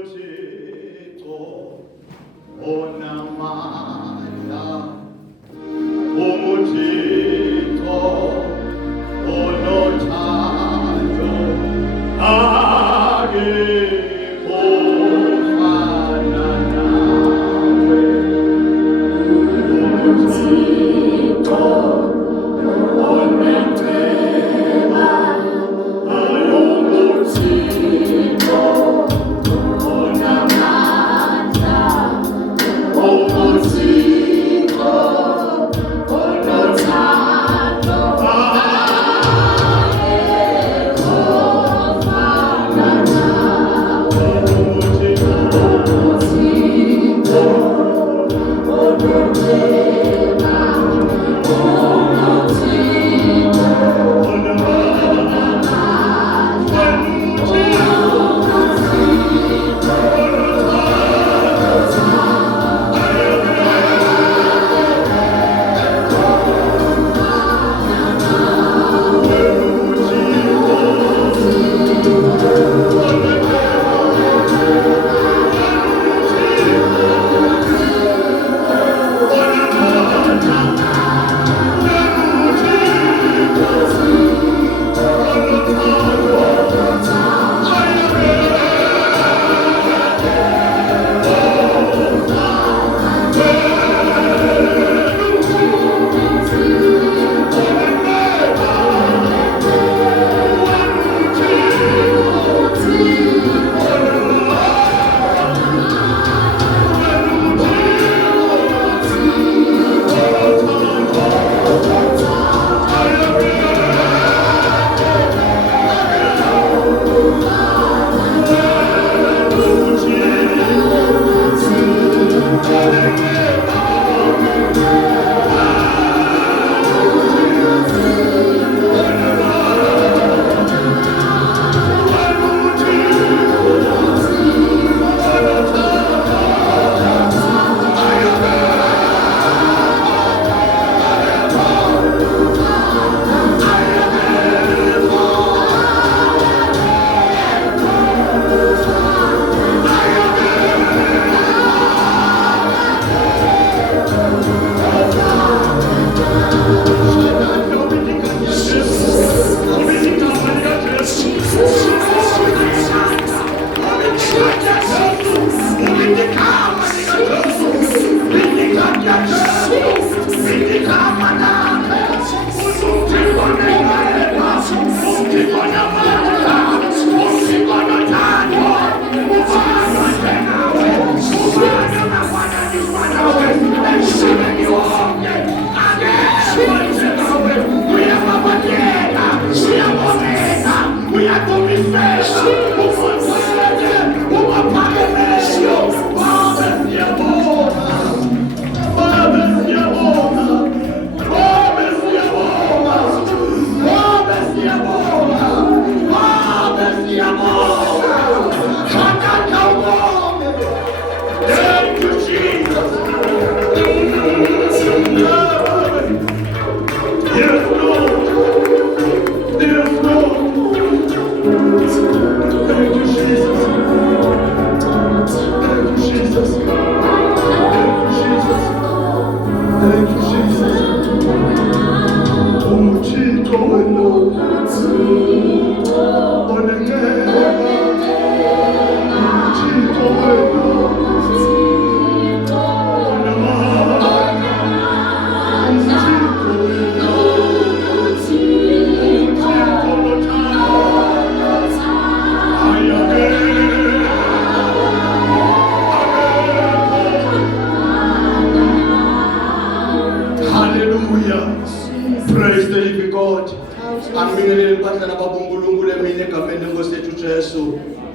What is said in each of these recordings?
ayumuthixo onamandla, umuthixo onothando, akekho ofana nawe. Umuthixo onenxeba, ayumuthixo onamandla, umuthixo onothando, akekho ofana nawe. Umuthixo onenxeba,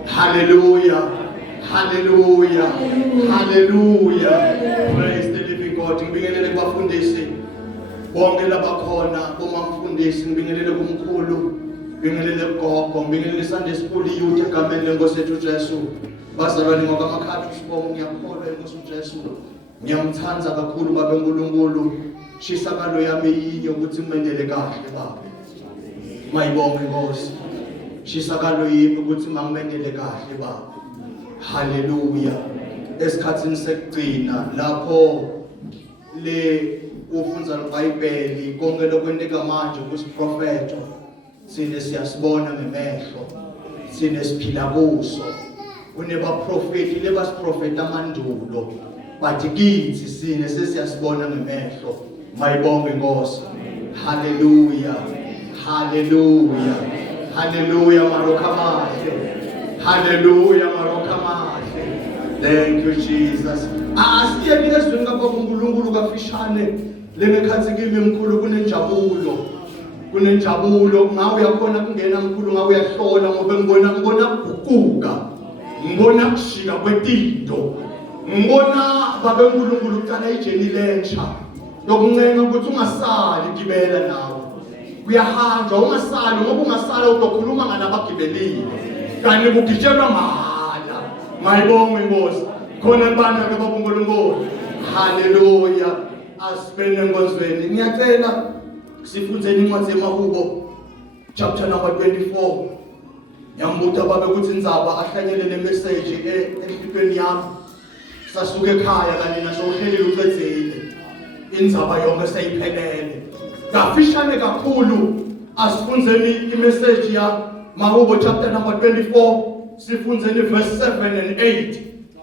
Hallelujah. Hallelujah. Hallelujah. Praise the living God. Ngibingelele kubafundisi bonke labakhona, bomamfundisi, ngibingelele kumkhulu, ngibingelele gogo, ngibingelele Sunday School youth egameni lenkosi yethu Jesu. Bazalwane ngokaMakhathu sibonga, ngiyakholwa enkosi uJesu. Ngiyamthanda kakhulu Baba uNkulunkulu. Shisakalo yami yinye ukuthi ngimendele kahle Baba. Mayibonge Nkosi. Shisakalo yimi ukuthi mangimendele kahle baba. Hallelujah. Esikhatsini sekugcina lapho le ufunza iBhayibheli konke lokwenteka manje kusiprofeto sine siyasibona ngemehlo sine siphila kuso kunebaprofeti lebasiprofeta amandulo bathi kithi sine sesiyasibona ngemehlo mayibonge Nkosi. Hallelujah. Hallelujah. Hallelujah maroka mahle. Hallelujah maroka mahle. Thank you Jesus. Asiyeni ezweni kaNkulunkulu kafishane lengekhathi kimi emkhulu kunenjabulo ngawe yakhona kungena mkhulu ngawe uyahlola ngoba ngibona kuguquka ngibona kushika kwetinto ngibona babe uNkulunkulu uqala ijeni lentsha yokuncenga ukuthi ungasali gibela nawe uyahanjwa ungasali ngoba ungasala uzokhuluma ngalabagibelile kanti kugijelwa mahala mayibonge Nkosi khona abantu ababuNkulunkulu. Hallelujah. Asibene enkonzweni ngiyacela sifundzeni incwadi yeMahubo chapter number 24. Yambuta babe ukuthi indzaba ahlanyele le message enhlipweni yami sasuke ekhaya kanye nasohlelile ucedzile indzaba yonke seyiphelele kafishane kakhulu. Asifundzeni imessage ya Mahubo chapter number 24 sifundzeni verse 7 and 8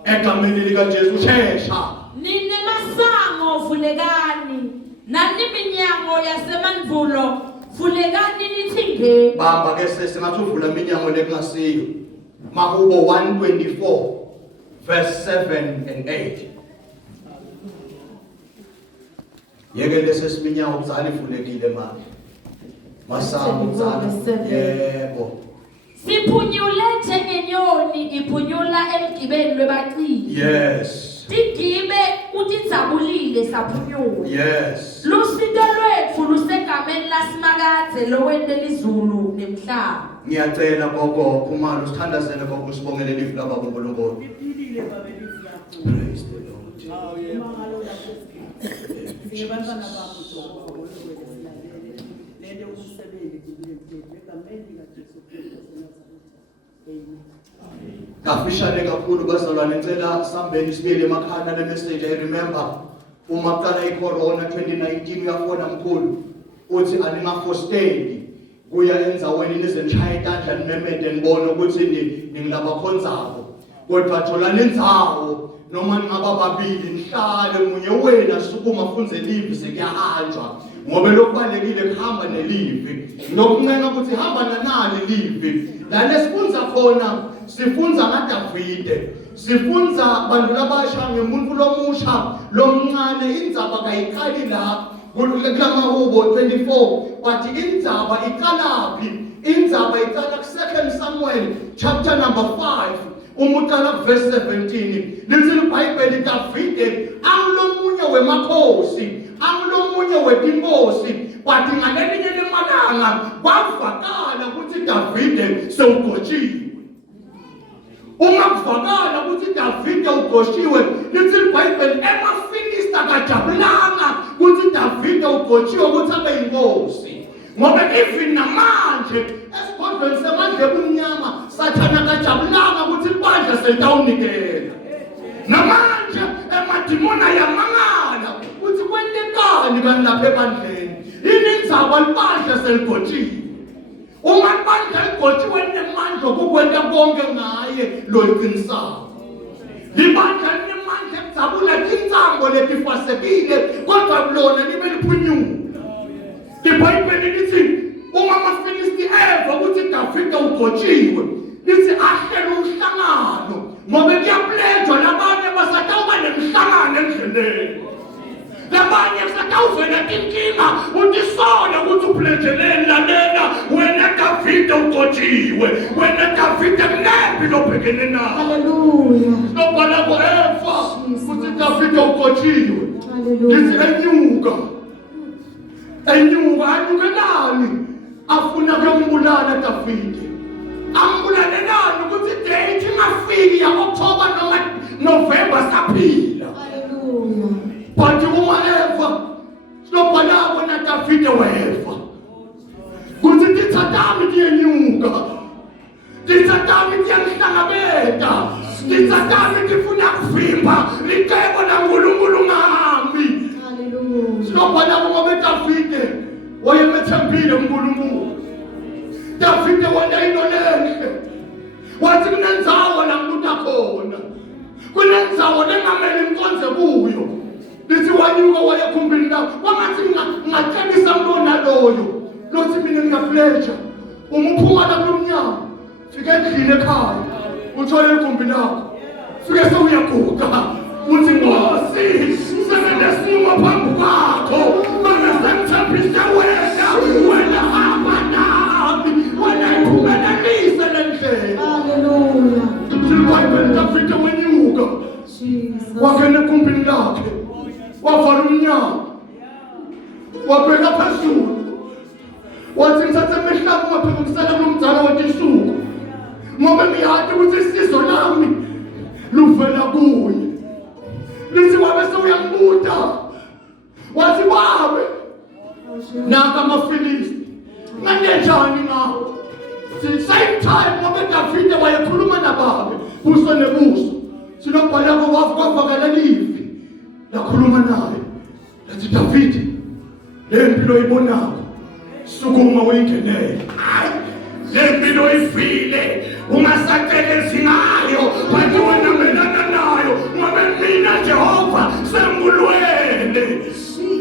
egameni lika Jesu. Shesha nine masango vulekani nani minyango yasemandulo vulekani nithi nge. bamba ke singathi uvula iminyango lekungasiyo. Mahubo 1:24 verse 7 and 8. Yeke lesi siminyango kuzali ivulekile manje. Masango kuzali. Yebo. Siphunyule njengenyoni iphunyula emgibeni lwebacili. Yes. Sigibe utitsabulile saphunyula. Yes. Lusito lwethu lusegameni lasimakadze lowendela izulu nemhlaba. Ngiyacela gogo kumalo sithandazele gogo usibongele lifu laba kuNkulunkulu. Iphilile babe lifu yakho. Praise the Lord. Awu yebo. Mangalo lapho. Ngibantwana bakho gogo wesilalele. Lento umsebenzi kulemthetho egameni likaJesu Kristu waseNazaretha. Amen. Kafishane kakhulu bazalwane ngicela sambeni sibele emakhaya le message. I remember uma qala icorona 2019 uyafona mkhulu uthi aningafosteli kuya endzaweni nizenchaya intandla nimemede nibone ukuthi ningilabakhonzako kodwa thola nendzawo noma ngaba babili nihlale munye wena sukuma funze livi sekuyahanjwa ngoba lokubalekile kuhamba nelivi nokuncenga ukuthi hamba nanali livi la lesifunza khona sifunza ngaDavide sifunza bantu labasha ngemuntu lomusha lomncane indzaba kayiqali la kuLamahubo 24 bathi indzaba iqalaphi indzaba iqala ku2 Samuel chapter number 5 umuqala verse 17 lithi iBhayibheli Davide angilomunye wemakhosi angilomunye wetinkosi bathi ngalelinye lemalanga kwavakala ukuthi Davide sewugotshiwe. Uma kuvakala ukuthi Davide ugoshiwe lithi iBhayibheli emaFilisti akajabulanga ukuthi Davide ugotshiwe ukuthi abe yinkosi ngoba even namanje esigodlweni semandla ebumnyama sathana akajabulanga ukuthi ibandla selitawunikela namanje emadimona yamangala ukuthi kwentekani kanti lapha ebandleni yini indzaba libandla seligotshiwe. Uma ibandla ligotshiwe linemandla okukwenta konke ngaye loyiqinisako. Libandla linemandla ekudzabula tintsango letifasekile kodwa lona libe liphunyula. iBhayibheli lithi uma amaFilisti eva ukuthi Davide ugotshiwe lithi ahlela umhlangano ngoba kuyapledwa labanye basatawuba nemhlangano endleleni. Labanye kusatawuvela inkinga utisona ukuthi upledgeleni lalela wena Davide ugotshiwe wena Davide kunembi lobhekene nayo. Hallelujah. Lobhala ku-Efa ukuthi Davide ugotshiwe. Hallelujah. Lithi enyuka anyukelani afuna kuyombulala Davide ambulalelani ukuthi date ingafiki ya-October noma November saphila. Hallelujah. But uma eva sinobhalako na Davide weva kuthi tithatami tiyenyuka Davide wena into lenhle. Wathi kunendzawo la umuntu akhona. Kunendzawo lengamele inkonze kuyo. Lithi wanyuka waya ekhumbini lakho. Wangathi ngacebisa umuntu naloyo. Lothi mina ngiyapleasure. Uma uphuma la kulomnyango, fika endlini ekhaya. Uthole ekhumbini lakho. Fike sewuyaguga. Uthi Nkosi, sebendesinqo phambi kwakho. Manje sengithembise wena hamba nami. Wena iphumelelise le ndlela. Hallelujah. Silibhayibheli Davide wenyuka. Jesus. Wangena ekhumbini lakhe. Wavala umnyango. Wabheka phezulu. Wathi ngithathe emihlaba ungaphekisela kulomdzala wetinsuku. Ngoba ngiyazi ukuthi isizo lami luvela kuye. Lithi wabe sewuyambuta. Wathi babe naka amaFilisti. Ngangenjani ngawo? Same time ngoba Davide wayekhuluma nababe buso nebuso. Sinobhala kwavakala livi. Lakhuluma naye. Lathi Davide, le mpilo ibonako. Sukuma uyingenele. Hayi, le mpilo ifile. Ungasacelezi ngayo, kanti wena melana nayo. Ngoba mina Jehova sengulwele.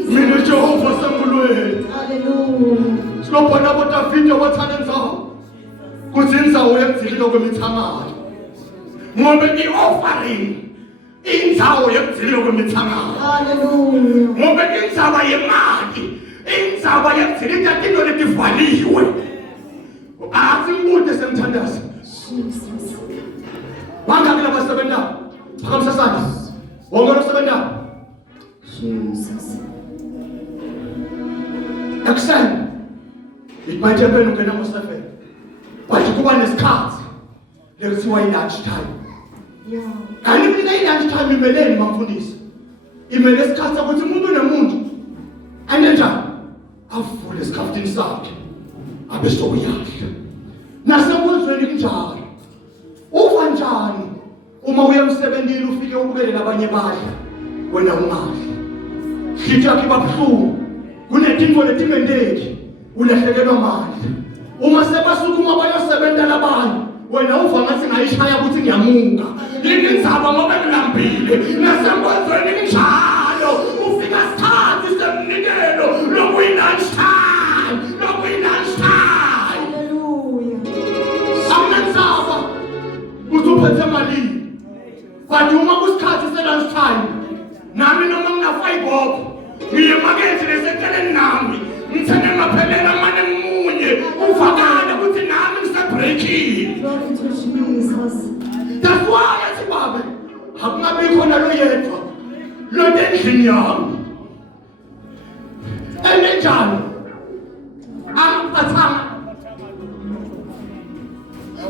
Mina Jehova sengulwele. Hallelujah. Sinobhala bo Davide wathana indzawo. Kuthi indzawo yekuzililo kwemithangalo. Ngoba i-offering indzawo yekuzililo kwemithangalo. Hallelujah. Ngoba indzaba yemali, indzaba yekuzililo into letivaliwe. Asimbude semthandazo. Jesus. Bangaki labasebenzayo? Phakamisa isandla. Wonke osebenzayo. Jesus. Ekuseni ibhayithe benu ungena ngo-7. Wathi kuba nesikhathi lekuthiwa i-lunch time. Yeah. Kanti mina i-lunch time imeleni bamfundisi? Imele isikhathi sokuthi umuntu nomuntu anenjani avule isikhafutini sakhe abe sokuyadla. Nasenkonzweni kunjalo. Uva njani uma uya emsebenzini ufike ubukele labanye badla wena ungadli? Hlithi yakho iba buhlungu. Kunetinto letingenteki ulahlekelwa amandla. Uma sebasukuma bayosebenza labanye wena uva ngathi ngayishaya ukuthi ngiyamuka. Yini indzaba ngoba ngilambile. Nasenkonzweni kunjalo. Ufika isikhathi semnikelo lokuyi-lunch time. Lokuyi-lunch time. Hallelujah. Akunandzaba ukuthi uphethe malini. Kanti uma kusikhathi se-lunch time, nami noma ngina-5 ngiye emakethe leseceleni nami. Ngithenge ngaphelela amane munye. Uvakala ukuthi nami ngisebreakile. Glory to Jesus. That's why athi babe, akungabikho nalo yedwa. Lo endlini yami. Enenjani? Angiphathanga.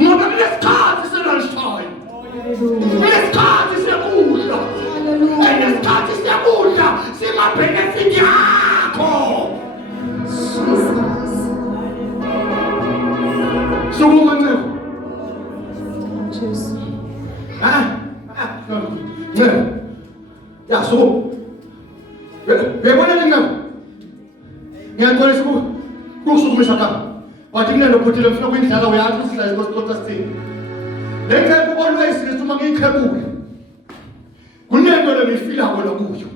Ngoba kunesikhathi se-lunch time. Hallelujah. Kunesikhathi sekudla. Hallelujah. Kunesikhathi sekudla singabenefit yakho. Jesus. Sukuma ncebo. Jesus. Ncebo. Ya sukuma. Uyabona le ncebo? Ngiyaxolisa ukusukumisa la. Wathi kunalo bhuti lemfuna kuyidlala uyathi usidla isikota sithini. Le ncebo always ngisuma ngiyiqhebule. Kunento lemifila kona kuyo.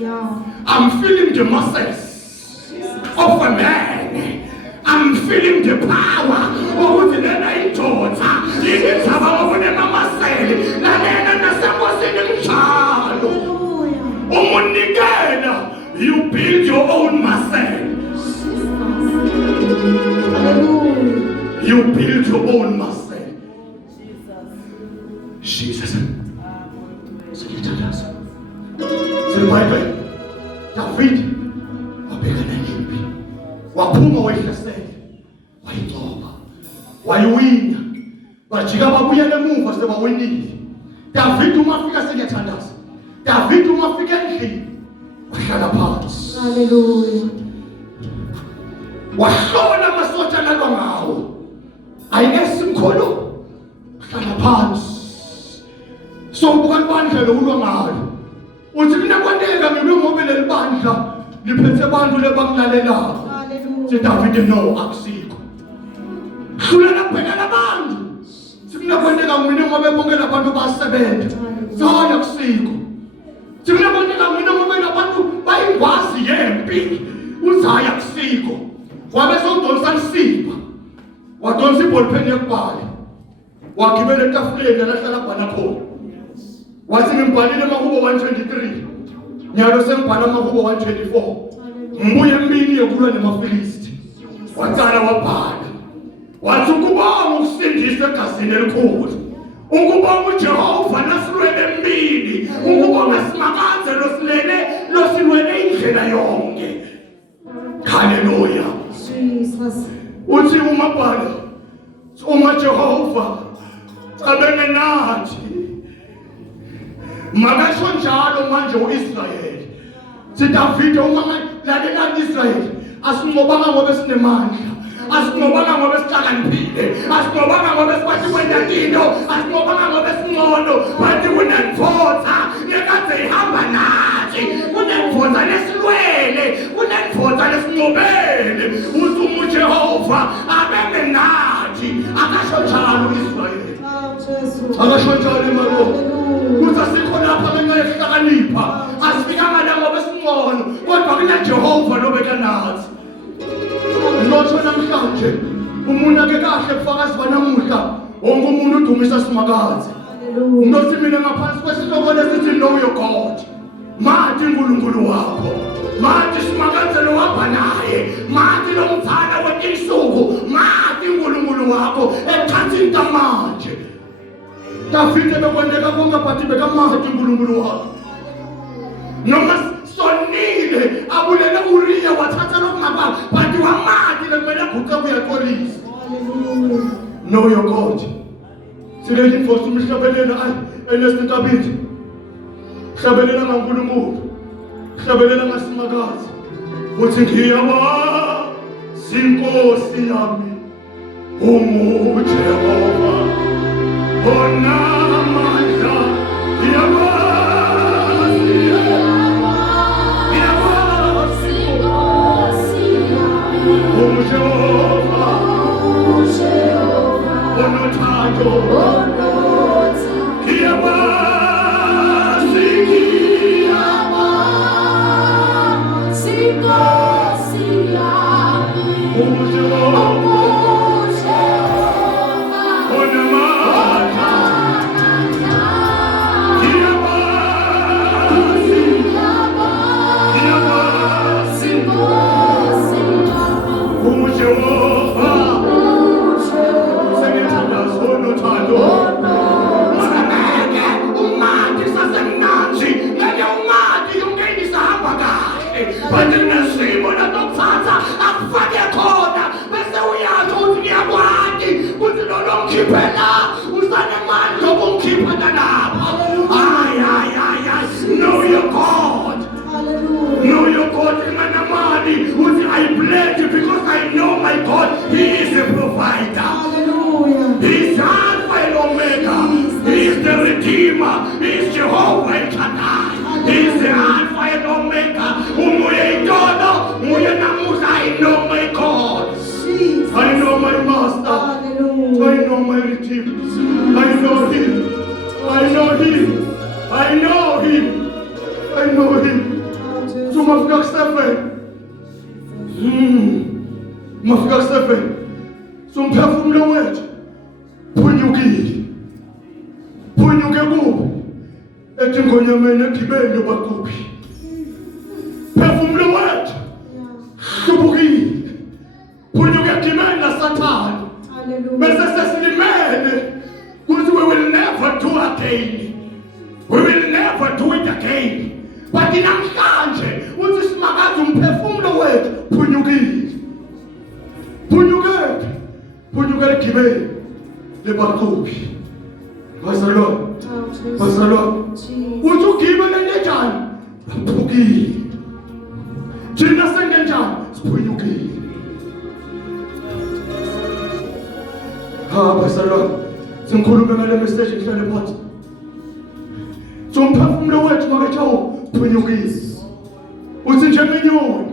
Yeah. I'm feeling the muscles of a man. I'm feeling the power ukuthi lena indoda ingizaba ngokunemasele nalena nasenkosini njalo. Hallelujah. Umunikela, you build your own muscle. Hallelujah. You build your own muscle. Jesus. Sikithandaza. Silibhayibheli. Davide wabhekana nempi. Waphuma wayihlasela. Wayigcoba. Wayiwina. Bajika babuyela emuva sebawinile. Davide uma afika sekuyathandaza. Davide uma afika endlini wahlala phansi. Hallelujah. Wahlola amasotsha alwa ngawo. Ayinesimkhulu. Wahlala phansi. Sobuka ibandla lokulwa ngalo. Uthi mina kwandeka ngibe ngobe leli bandla liphethe abantu lebangilalelayo. Hallelujah. Davide no akusikho. Hlulela phela labantu. Sikunakwendeka mina ngoba bonke labantu basebenza. Zona kusiko. Sikunakwendeka mina ngoba labantu bayingwazi yempi. Uzaya kusiko. Wabe sodonsa isipha. Wadonsa iballpen yakubhala. Wagibela etafuleni lahlala khona khona. Wathi ngibhalile amahubo 123. Nyalo sengibhala amahubo 124. Mbuye emini yokulwa nemafilisti. Waqala wabhala. Wathi ukubonga ukusindisa egazini elikhulu. Ukubonga uJehova nasilwele emini. Ukubonga simakadze losilwele indlela yonke. Hallelujah. Jesus. Uthi umabhala uma Jehova abene nathi makasho njalo manje uIsrayeli siDavide uma lalela Israyeli asinqobanga ngoba sinemandla asinqobanga ngoba sihlakaniphile asinqobanga ngoba sikwathi kwenza into asinqobanga ngoba singcono bathi kunenfotha nekade ihamba nathi kunenfotha lesilwele kunenfotha lesinqobele uthi uJehova abene nathi akasho njalo uIsrayeli akasho njalo imalo kuthi asikho lapha ngenxa yokuhlakanipha asifikanga la ngoba singcono kodwa kunaJehova lobeka nathi Lotho namhlanje umuntu ake kahle kufakazi banamuhla wonke umuntu udumisa simakazi Ndothi mina ngaphansi kwesihloko lesithi know your God mathi uNkulunkulu wakho mathi simakazelo wapha naye mathi lo mthana wetinsuku mathi uNkulunkulu wakho ekhathini kamanje Davide bekwendeka konke phathi bekamathi uNkulunkulu wakho noma sonile abulele Uriya wathatha lokungaba bantu wamathi lemele guqa kuyaxolisa know your God Silele infosi umhlabelela enesintabiti hlabelela ngaNkulunkulu hlabelela ngasimakazi uthi ngiyawa sinkosi yami uJehova onamandla ngiyawa Jehova, onothando, Know your God. Know your God. I bless you because I know my God. He is a provider. He is Alpha and Omega. He is the Redeemer. He is Jehovah El Shaddai. He is the Alpha and Omega. I know my God. I know my Master. I know my Redeemer. I know Him. I know Him. I know Him. I know Him. So mafika ku7. Mafika ku7. So umphefumulo wethu phunyukile. Phunyuke kubi. Ethi ngonyameni egibeni bakuphi. Phefumulo wethu hlubukile. Phunyuke egibeni laSathane. Bese sesilimele ukuthi we will never do again. We will never do it again. But namhlanje uthi simakazi umphefumulo wethu phunyukile. Phunyukile. Phunyukile egibeni lebaquphi. Bazalwane. Bazalwane. Uthi ugibele njani? Phukile. Thina sengenjani? Siphunyukile. Bazalwane. Singikhuluma ngale message ngihlale phansi. Umphefumulo wethu makethawo phunyukile. Uthi njengenyoni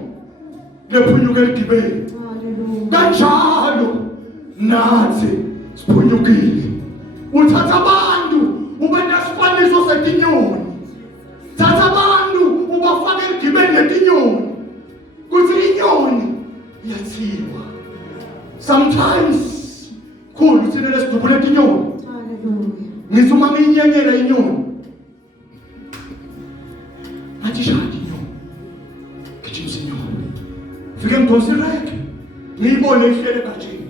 lephunyuka egibeni. Kanjalo nathi siphunyukile. Uthatha abantu ubenza isifaniso setinyoni. Thatha abantu ubafake egibeni letinyoni. Kuthi inyoni iyathiwa. Sometimes khulu thina lesidubule tinyoni. Ngithi uma nginyenyela inyoni. Athi shadi inyoni. Gijimisa inyoni. Fike ngidonse ireke. Ngiyibone ihlele egatsheni.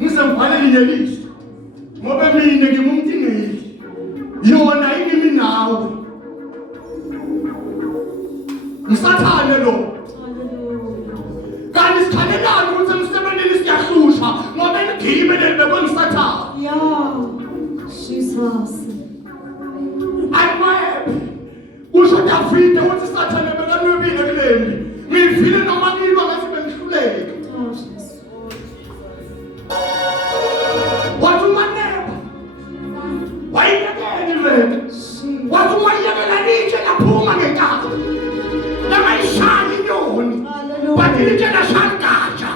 Ngizembhalele inyeliso. Ngoba mina ngimuntu ingeli. Yona ingimi nawe. Ngisathane lo. Kanti sikhalelani ukuthi emsebenzini siyahlusha ngoba igibe lelibekwe ngisathane. Yeah. Jesus. Anwebe. Usho Davide uthi isathane bekanwebile kulembi. Ngivile noma ngilwa ngathi bengihluleke. Oh, Jesus. Wathi umaneba. Wayiyekela ireke. Wathi umayiyekela litshe laphuma ngenkaba. Lamayishaya inyoni. Bathi litshe lashaya gatsha.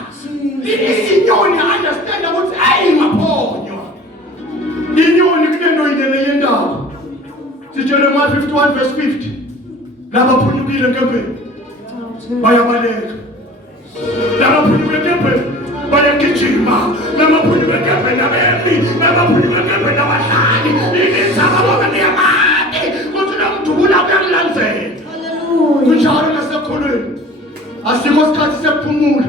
Inyoni understand ukuthi ayingaphonywa. Inyoni kunento yinene yendaba. Jeremiah 51 verse 50. Laba phunyukile ngempela. Bayabaleka. Laba phunyukile ngempela. Bayagijima. Laba phunyukile ngempela nabemi. Laba phunyukile ngempela abahlali. Izaba bonke ngiyamati. Kuthi nomdubula uyangilandzela. Hallelujah. Kunjalo nasekhulwini. Asikho isikhathi sekuphumula.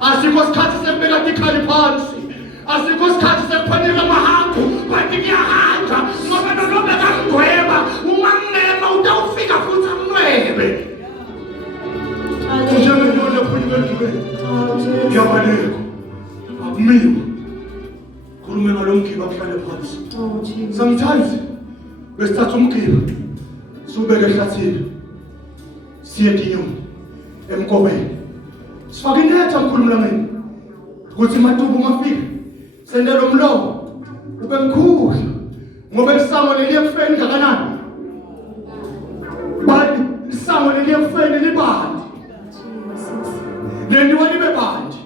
Asikho isikhathi sekubeka tikhali phansi. Asikho isikhathi sekuphanika amahambo. Bathi ngiyahanja. Ngoba noma bekangigweba. Uma ngema utawufika futhi amnwebe. Kunjalo nje laphunyuka ngibele. Ngiyabaleka. Akumiwa. Khulume ngalomkhiba kuhlale phansi. Oh, Jesus. Sometimes besithatha umkhiba. Subeke ehlathini. Siye kinyoni. Emkobeni. Sifake inetha mkhulumlameni. Ukuthi matubu mafika. Sendela umlomo. Ube mkhulu. Ngoba isango leliye kufeni kangakanani? Bani isango leliye kufeni libandi. Lendiwa libe bandi.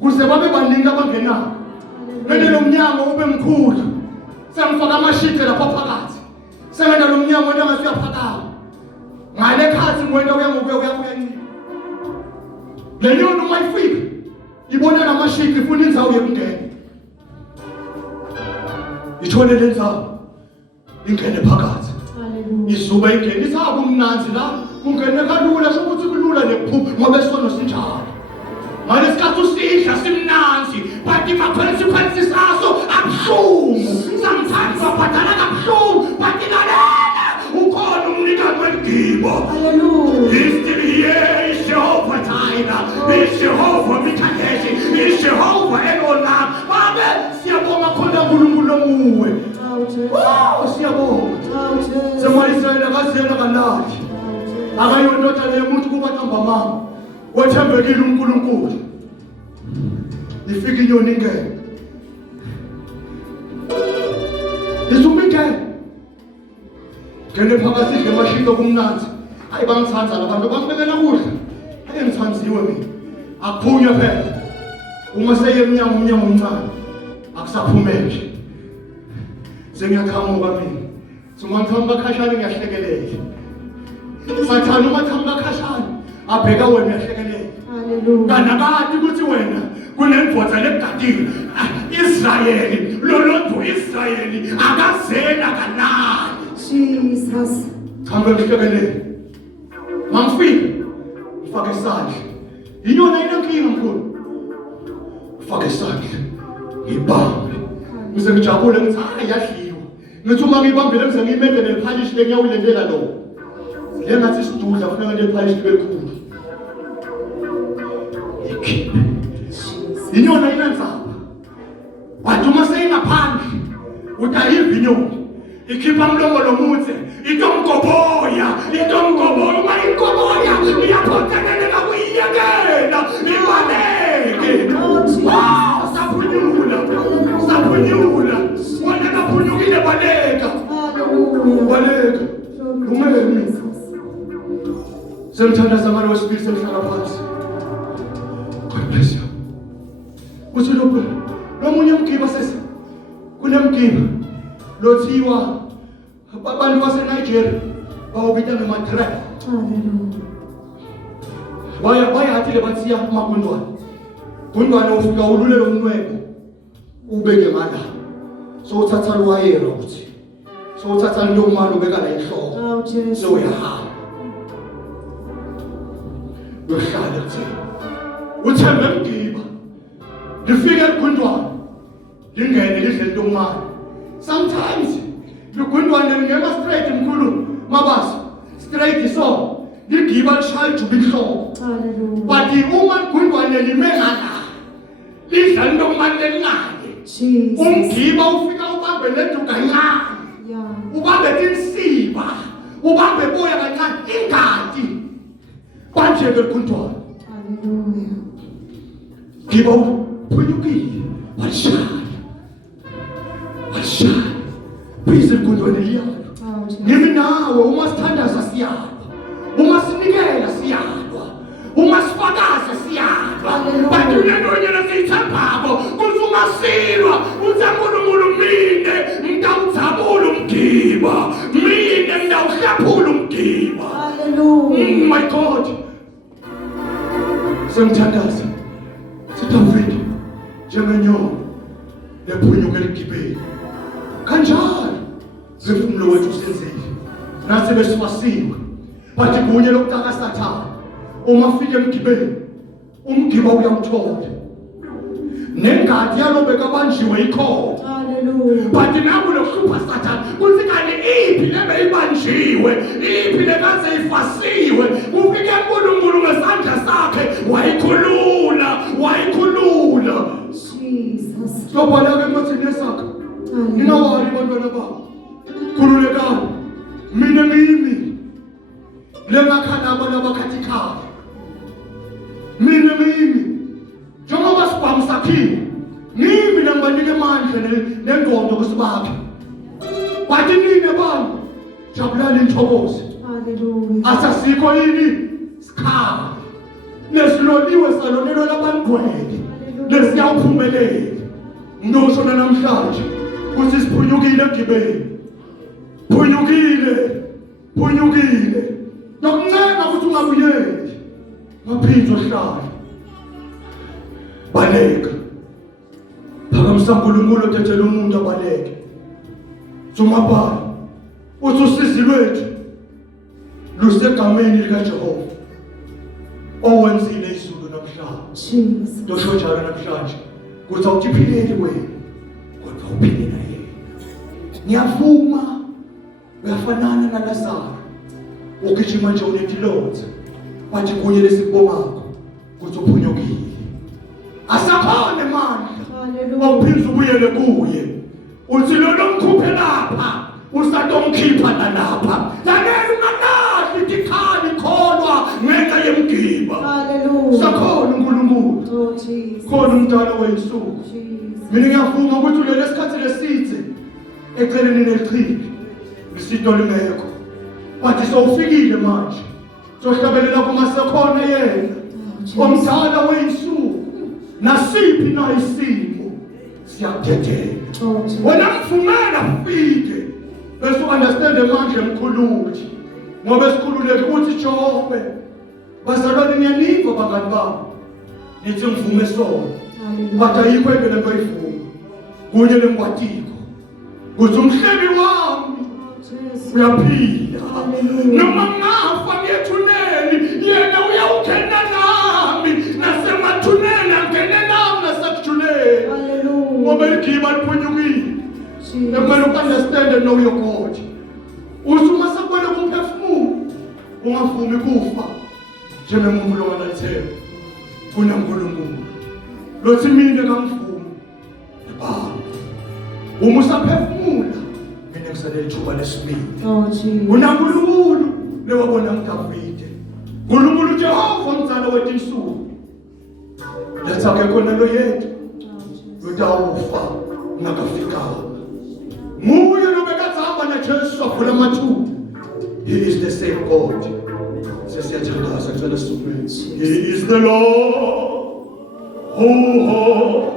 Kuze babe baningi abangenayo. Lendela umnyango ube mkhulu. Sengifaka amashite lapha phakathi. Sengena lo mnyango wena ngasiyaphakama. Ngale khathi ngwena uyangibuya. Lenyoni uma ifika ibona namashiki ifuna indzawo yokungena. Ithole lendzawo ingene phakathi. Hallelujah. Izuba ingene isaku umnanzi la ungene kalula sokuthi kulula nephupho ngoba isono sinjalo. Ngale sikhathi usidla simnanzi but consequences aso abuhlungu. Sometimes waphathana kabuhlungu but lalela ukhona umnikati wengibo. Hallelujah. He's still here. He's Jehovah Jireh. He's Jehovah Mikadeshi. He's Jehovah Elonam. Babe, siyabonga khona uNkulunkulu omuwe. Oh, Jesus. Wow, siyabonga. Oh, Jesus. SemaIsrael akazela kanaki. Akayondota lemuntu kuba ntamba mama. Wethembekile uNkulunkulu. Ifika inyoni ingene. Isumike. Ngene phakathi ngemashito kumnanzi. Hayi bangithanza labantu bangibekela kudla. Hayi ngithanziwe mina. Akuphunywe phela. Uma seye umnyango omncane. Akusaphumeki. Sengiyaqhamuka mina. Singithamba kakhashana ngiyahlekelela. Sathana uma thamba kakhashana abheka wena uyahlekelela. Hallelujah. Kanakati ukuthi wena kunemvotha legadile. Israyeli, lolonto Israyeli akazena kanani. Jesus. Hamba ngihlekelele. Mangifika. Ngifake isandla. Inyoni ayinankinga mkhulu. Ngifake isandla. Ngibambe. Ngize ngijabule ngithi hayi yadliwa. Ngithi uma ngibambile ngize ngimedele lephalishi lengiyawulendela lo. Lengathi isidudla kufanele lephalishi libe likhulu. Ikhiphe. Inyoni ayinanzaba. Wathi uma seyingaphandle utayiva inyoni. Ikhipha umlomo lomuthi itomgoboya uma ingoboya iyaphothelela kuyiyekela ibaleke. Wow, saphunyula wona kaphunyukile baleka. Hallelujah. Baleka umeme semthandaza ngalo wesibili semhlala phansi. God bless you. Uthi lokho Lomunye umgiba sesi. Kunemgiba lothiwa abantu baseNigeria bawubita ngema-trap. Bayathi le bathiya amagundwane. Gundwane ufika ululele umnwebo ubeke ngala. So uthatha lwayero ukuthi. So uthatha into umali ubeka la enhloko. So uyahamba. Uhlala nje. Uthembe umgiba. Lifike egundwane. Lingene lidle into umali. Sometimes lugundwane lingema straight mkhulu mabasa. Straight so. Ligiba lishaya ijuba inhloko. But uma ligundwane lime ngala. Lidla into umali lelingane. Umgiba ufika ubambe ledu kancane. Ubambe tinsiba. Ubambe boya kancane ingadi. Manje begundwane. Giba uphunyukile. Washaya. Please igundwane liyalo. Ngimi nawe uma sithandaza siyalwa. Uma sinikela siyalwa. Uma sifakaza siyalwa. But ulento yena siyithambako kuzuma silwa. Uzankulunkulu mine ngitawudzabula umgiba. Mine ngitawuhlaphula umgiba. Hallelujah. My God. Semthandaza. Sitawufika njengenyoni lephunyuka egibeni. Kanjalo zifumlo wethu senzile. Nasi besifasiwe. Bathi kunye lokutaka Sathane. Uma fika emgibeni, umgiba uyamthola. Nengadi yalobeka abanjiwe ikhona. Hallelujah. Bathi naku lokuhlupha Sathane, kuthi kanti iphi lebe ibanjiwe, iphi lekaze ifasiwe. Ufike uNkulunkulu ngesandla sakhe wayikhulula. Jesus. Sobona ke mthini esakhe. Ninawari bantwana babo. Khululekani. Mina ngimi. Lemakhana abantu abakhathikhaya. Mina ngimi. Njengoba sibhamu sakhiwe. Ngimi ngibanike amandla nengqondo kusibakhe. Bathi nini abantu? Jabulani inthokozo. Hallelujah. Asasikho yini? Sikhala. Lesiloniwe salonelo labangcwele. Lesiyawuphumelela. Ngosho namhlanje kuthi siphunyukile egibeni. Phunyukile. Nokuncema ukuthi ungabuyeli. Maphindze ohlala. Baleka. Phakamisa uNkulunkulu othethela umuntu abaleke. Tsumapha. Uthi usizi lwethu lusegameni likaJehova. Owenzile izulu namhlanje. Jesus. Dosho njalo namhlanje. Kuthi awuphilele wena. Kodwa uphile naye. Ngiyavuma uyafanana naLazaro. Ukijima nje unetilonza. Bathi kunye lesibongako. Kuthi uphunyukile. Asakhona manje. Awuphinde ubuyele kuye. Uthi lo mkhuphe lapha. Usatomkhipha nalapha. Lalela ungalahli tikhali kholwa ngenxa yemgiba. Hallelujah. Sakhona uNkulunkulu. Oh Jesus. Khona umdala weyinsuku. Jesus. Mina ngiyavuma ukuthi ulele esikhathi lesithe eceleni nelichiphi. Isito limekho. Bathi sowufikile manje. Sohlabelela kumasekhona yena. Omdala weyinsuku. Nasiphi na isimo siyakuthethe. Wena mfumela ufike. Bese understand manje emkhuluki. Ngoba esikhululeke ukuthi Jehova. Bazalwane ngiyaniva bangani bami. Nithi ngivume sona. Kodwa ayikho into lengayivuma. Kunye lengwatiko. Kuthi umhlebi wami uyaphila. Noma ngafa ngethuneli yena uyawukhena nami. Nasemathuneni angene nami nasekuthuneni. Hallelujah. Ngoba igiba liphunyukile. Ekumele uunderstand and know your God. Usuma sakwela kumphefumulo. Ungavumi kufa. Njengemuntu lowanalithemba. KunaNkulunkulu. Lothi mina ngangivuma. Ebamba. Uma usaphefumula, mina ngisale ithuba lesibili. Oh Jesus. KunaNkulunkulu lewabona uDavide. uNkulunkulu Jehova umzala wethu insuku. Letha ke khona lo yethu. Utawufa ngakafikanga. Nguye lobekazihamba naJesu avula amathuba. He is the same God. Sesiyathandaza ngicela sisumeni. He is the Lord. Oh,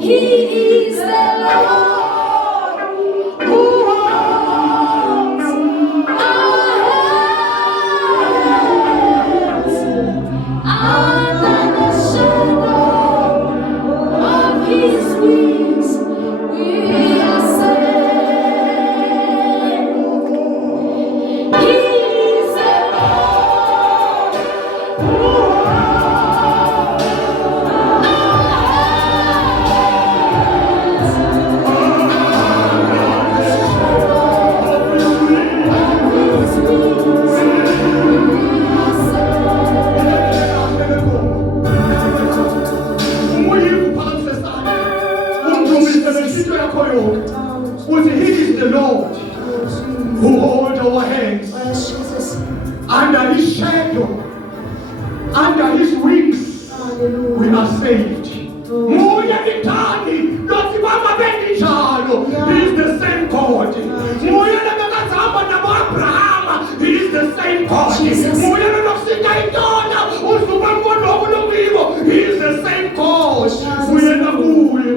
He is the Lord who holds our hands under the shadow of His wings. We are safe. He is the Lord who He is the Lord who holds our hands under His shadow, under His wings. We are saved. Muye litani lothi baba benjalo. He is the same God. Muye nakazama naBabrahama. He is the same God. Muye nokusika intona uzuba ngono lokibo. He is the same God. Muye nakuye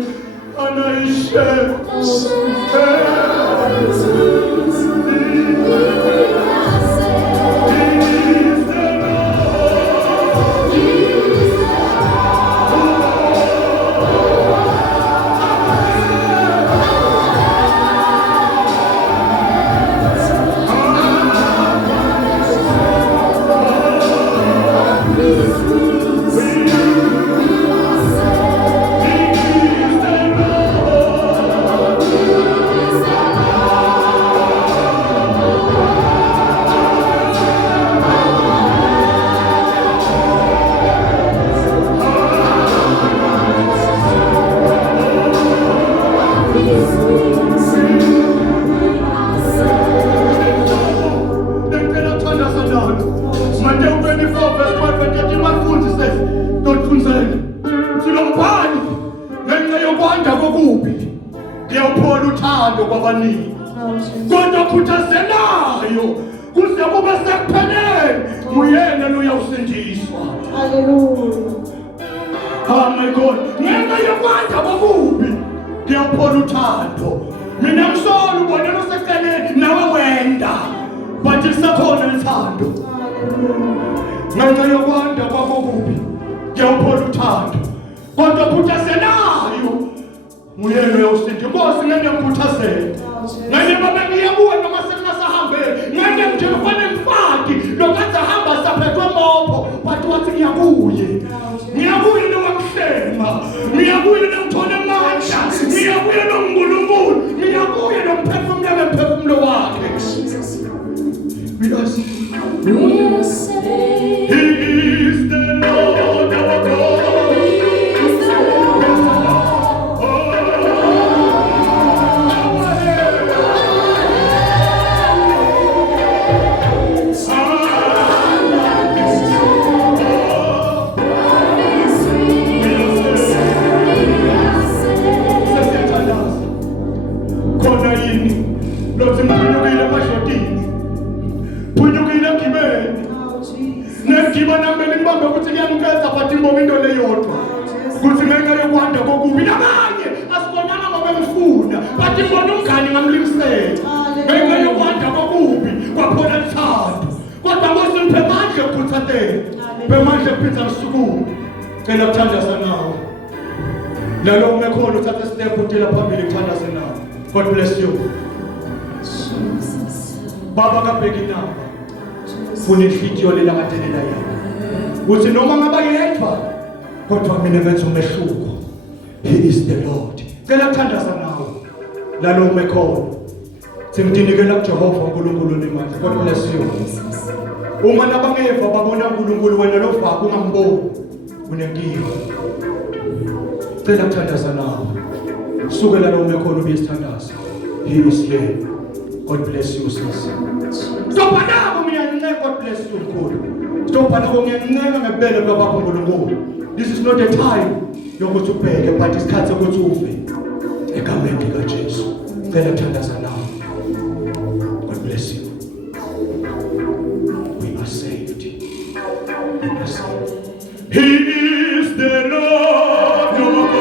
ana ishe. Kodwa khuthazelayo kuze kube sekupheleni nguyena lo uyawusindiswa. Hallelujah. Oh my God, ngenxa yokwanda kokubi ngiyaphola uthando. Mina ngisola ubonela useceleni nawe wenda, but lisakhona uthando. Ngenxa yokwanda kokubi ngiyaphola uthando. Kodwa khuthazelayo nguyena uyawusindiswa. Inkosi ngeke ngikhuthazele. Ngeke babe ngiyabona noma sekungasahambeli. Ngeke nje kufanele mfaki lokade hamba saphethwe mopho, but wathi ngiyakuye. Ngiyakuye nowakuhlema. Ngiyakuye nokuthola amandla. Ngiyakuye noNkulunkulu. Ngiyakuye nomphefumulo wemphefumulo wakhe. We are saved. He is the Lord our God. God bless you. Baba kabhekina kunihliziyo lelamadelela yena. Uthi noma ngaba yedwa kodwa mina ngenza umehluko. He is the Lord. Cela kuthandaza nawe. Lalo umekhona. Simdinikela kuJehova uNkulunkulu nemandla. God bless you. Uma nabangeva babona uNkulunkulu wena lovaka ungamboni. Unenkinga. Cela kuthandaza nawe. Sukela lo umekhona ubisithandaza. He is here. God bless you, sis. Stop now, God bless you, God. Stop now, this is not a time you're going to pay, but it's cancer go to pay. A comment to Jesus. Then I now. God bless you. We are saved. We are saved. He is the Lord.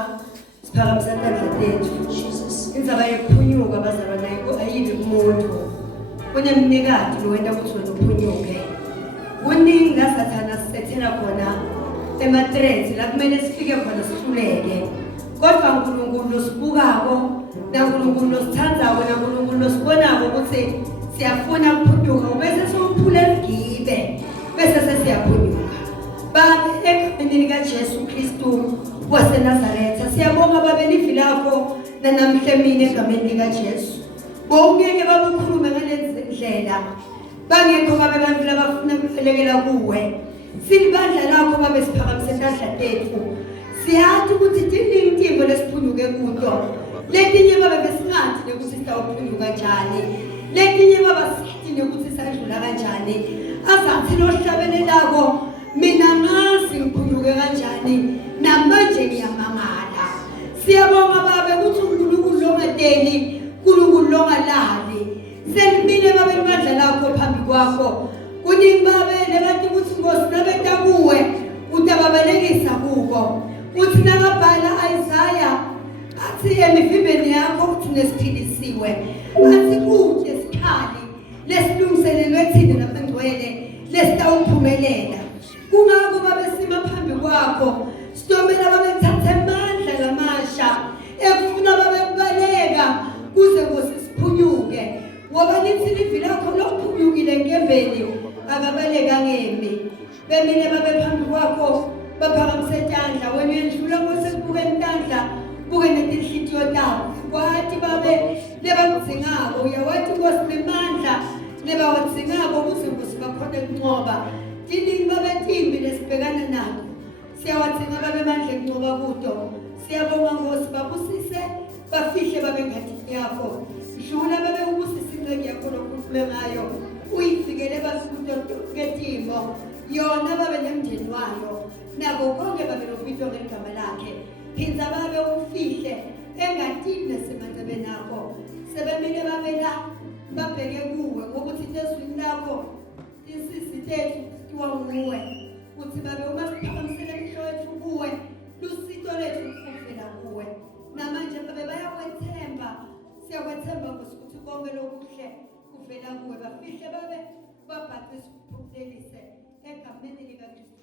Jehova siphakamisa intandla lethu indzaba yokuphunyuka bazalwane ayibi kumuntu kunemnikati lowenda ukuthi wena uphunyuke kuningi la sathana sisethela khona ema-threats la kumele sifike khona sihluleke kodwa uNkulunkulu osibukako naNkulunkulu osithandako naNkulunkulu osibonako ukuthi siyafuna ukuphunyuka bese sokuphula eligibe bese sesiyaphunyuka Baba egameni likaJesu Kristu waseNazaretha siyabonga Baba livi lakho nanamhle mina egameni likaJesu bongeke babukhulume ngalezi ndlela bangekho Baba abantu labafuna ukuphekela kuwe silibandla lakho Baba siphakamise intandla tethu siyathi ukuthi dingintimbo lesiphunyuke kuyo letinye Baba besingathi ukuthi sitawuphunyuka kanjani letinye Baba sithi ukuthi sadlula kanjani azathi lohlabelelako mina ngazi ngiphunyuke kanjani namanje ngiyamangala siyabonga Baba ukuthi uNkulunkulu longadeli uNkulunkulu longalali selimile Baba ibandla lakho phambi kwakho kuningi Baba lebantu ukuthi Nkosi nabeta kuwe utababalekisa kuko uthi nakabhala Isaiah athi emivimbeni yakho uthi nesiphilisiwe athi kude sikhali lesilungiselelwe thina namangcwele lesitawuphumelela kungako Baba sima phambi kwakho sitomela Baba ethathe amandla lamasha efuna Baba ukubaleka kuze siphunyuke ngoba lithi livi lakho lokuphunyukile nkembeni akabaleka ngemi bemile Baba phambi kwakho baphakamise intandla wena uyendlula ngosekubuke intandla buke netinhlitiyo tabo kwathi Baba lebangizingako uyawathi Nkosi nemandla lebawadzingako ukuze Nkosi bakhona ukunqoba Diningi Baba timbi lesibhekana nalo siyawadzinga Baba emandla kunqoba kudo siyabonga Nkosi babusise bafihle Baba engadini yakho dlula Baba ubusise inceke yakho lokukhulume ngayo uyifikele basukude ketimo yona Baba nemndeni wayo nabo konke Baba lokubitwa ngegama lakhe phinza Baba ufihle engadini nasemandlebeni akho sebemile Baba la babheke kuwe ngokuthi ezwini lakho isisi tethu nguwe uthi Baba uma siphakamisele imhlo yethu kuwe lusito lethu kuvela kuwe namanje Baba bayakwethemba siyakwethemba ukuthi konke lokuhle kuvela kuwe bafihle Baba babhaqise ukuphelelise egameni likaKristu